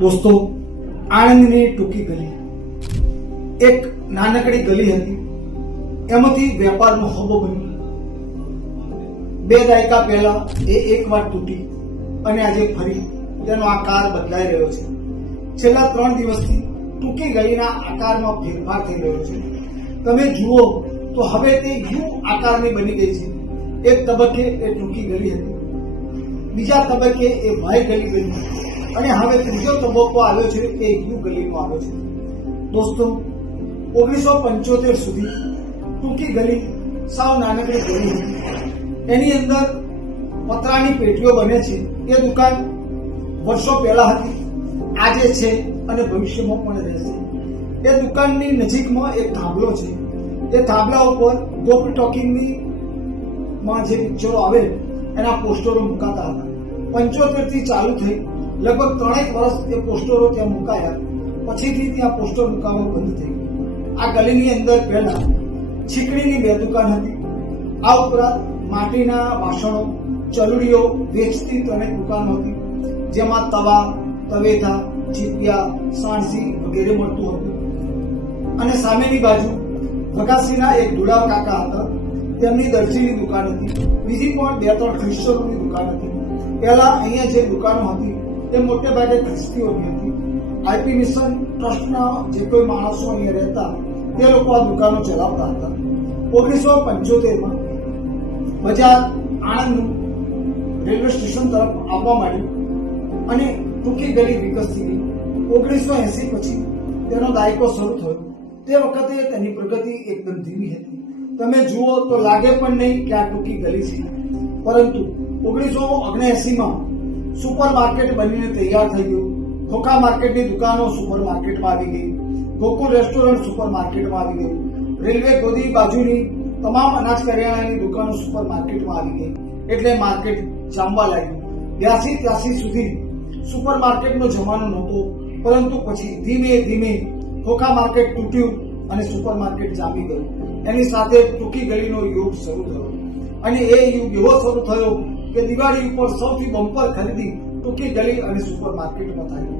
દોસ્તો, આણંદની ટૂંકી ગલી, એક નાનકડી ગલી હતી, એમાંથી વેપારનું હબ બન્યું. 2 દાયકા પહેલા એ એકવાર તૂટી અને આજે ફરી તેનો આકાર બદલાઈ રહ્યો છે. છેલ્લા 3 દિવસથી ટૂંકી ગલીના આકારમાં ફેરફાર થઈ રહ્યો છે. તમે જુઓ તો હવે તે યુ આકારની બની ગઈ છે. એક તબક્કે એ ટૂંકી ગલી હતી, બીજા તબક્કે એ વાય ગલી બની અને હવે ત્રીજો તબક્કો આવ્યો છે કે યુ ગલીનો આવ્યો છે. દોસ્તો, 1975 સુધી ટૂંકી ગલી સાવ નાનકડી ગલી હતી. એની અંદર પતરાની પેટીઓ બને છે. એ દુકાન વર્ષો પહેલા હતી, આજે છે અને ભવિષ્યમાં પણ રહેશે. એ દુકાનની નજીકમાં એક થાંભલો છે. એ થાંભલા ઉપર ગોપી ટોકિંગની માં જે પિક્ચરો આવે એના પોસ્ટરો મુકાતા હતા. 75 થી ચાલુ થઈ લગભગ 3 વર્ષ એ પોસ્ટરો ત્યાં મુકાયા. પછીથી ત્યાં પોસ્ટર મુકાવવાનું બંધ થઈ ગયું. આ ગલીની અંદર પહેલા છીકડીની 2 દુકાન હતી. આ ઉપરાંત માટીના વાસણો, ચલડીઓ વેચતી 3 દુકાનો હતી, જેમાં તવા, તવેથા, ચીપિયા, સાણસી વગેરે મળતું હતું. અને સામેની બાજુ ભગાસીના એક દુલાવ કાકા હતા, તેમની દરજીની દુકાન હતી. બીજી પણ 2-3 ખ્રિસ્તીઓની દુકાન હતી. પહેલા અહીંયા જે દુકાનો હતી તે મોટે ભાગે ખ્રિસ્તીઓની હતી. આઈપી મિશન ટ્રસ્ટના જે કોઈ માણસો અહીંયા રહેતા તે લોકો આ દુકાનો ચલાવતા હતા. 1975માં બજાર આણંદનું રેલવે સ્ટેશન તરફ આવવા માંડ્યું અને ટૂંકી ગલી વિકસતી ગઈ. 1980 પછી તેનો દાયકો શરૂ થયો. તે વખતે તેની પ્રગતિ એકદમ ધીમી હતી. તમે જુઓ તો લાગે પણ નહીં કે આ ટૂંકી ગલી છે. પરંતુ 1979માં સુપર માર્કેટ બનીને તૈયાર થઈ ગયું. ખોખા માર્કેટની દુકાનો સુપર માર્કેટમાં આવી ગઈ. ગોકુળ રેસ્ટોરન્ટ સુપર માર્કેટમાં આવી ગયું. રેલવે ગોદી બાજુની તમામ અનાજ કરિયાણાની દુકાનો સુપર માર્કેટમાં આવી ગઈ. એટલે માર્કેટ જામવા લાગ્યું. 82-83 સુધી સુપર માર્કેટનો જમાનો નહોતો, પરંતુ પછી ધીમે ધીમે ખોખા માર્કેટ તૂટ્યું અને સુપર માર્કેટ જામી ગયું. એની સાથે ટૂંકી ગલીનો યુગ શરૂ થયો અને એ યુગ એવો શરૂ થયો કે દિવાળી ઉપર સૌથી બમ્પર ખરીદી ટૂંકી ગલી અને સુપર માર્કેટમાં થાય.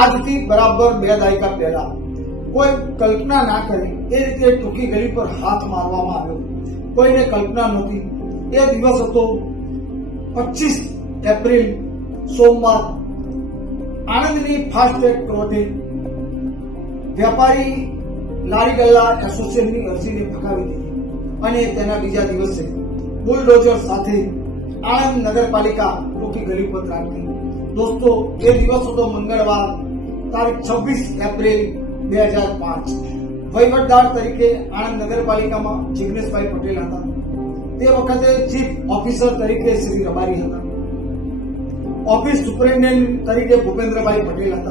આજથી બરાબર 2 દાયકા પહેલા કોઈ કલ્પના ના કરી એ રીતે ટૂંકી ગલી પર હાથ મારવામાં આવ્યો. કોઈને કલ્પના નહોતી. એ દિવસ હતો 25 એપ્રિલ સોમવાર. આણંદની ફાસ્ટ ટ્રેક કોર્ટે વેપારી લારી ગલ્લા એસોસિએશનની અરજીને ફગાવી દીધી અને તેના બીજા દિવસે બુલડોઝર સાથે આણંદ નગરપાલિકા ટૂંકી ગલી પર રાખી. દોસ્તો, એ દિવસ હતો મંગળવાર, તારીખ 26 એપ્રિલ 2005. વહીવટદાર તરીકે આણંદ નગરપાલિકામાં જિગ્નેશભાઈ પટેલ હતા. તે વખતે ચીફ ઓફિસર તરીકે શ્રી રબારી હતા. ઓફિસ સુપરિન્ટેન્ડન્ટ તરીકે ભૂપેન્દ્રભાઈ પટેલ હતા.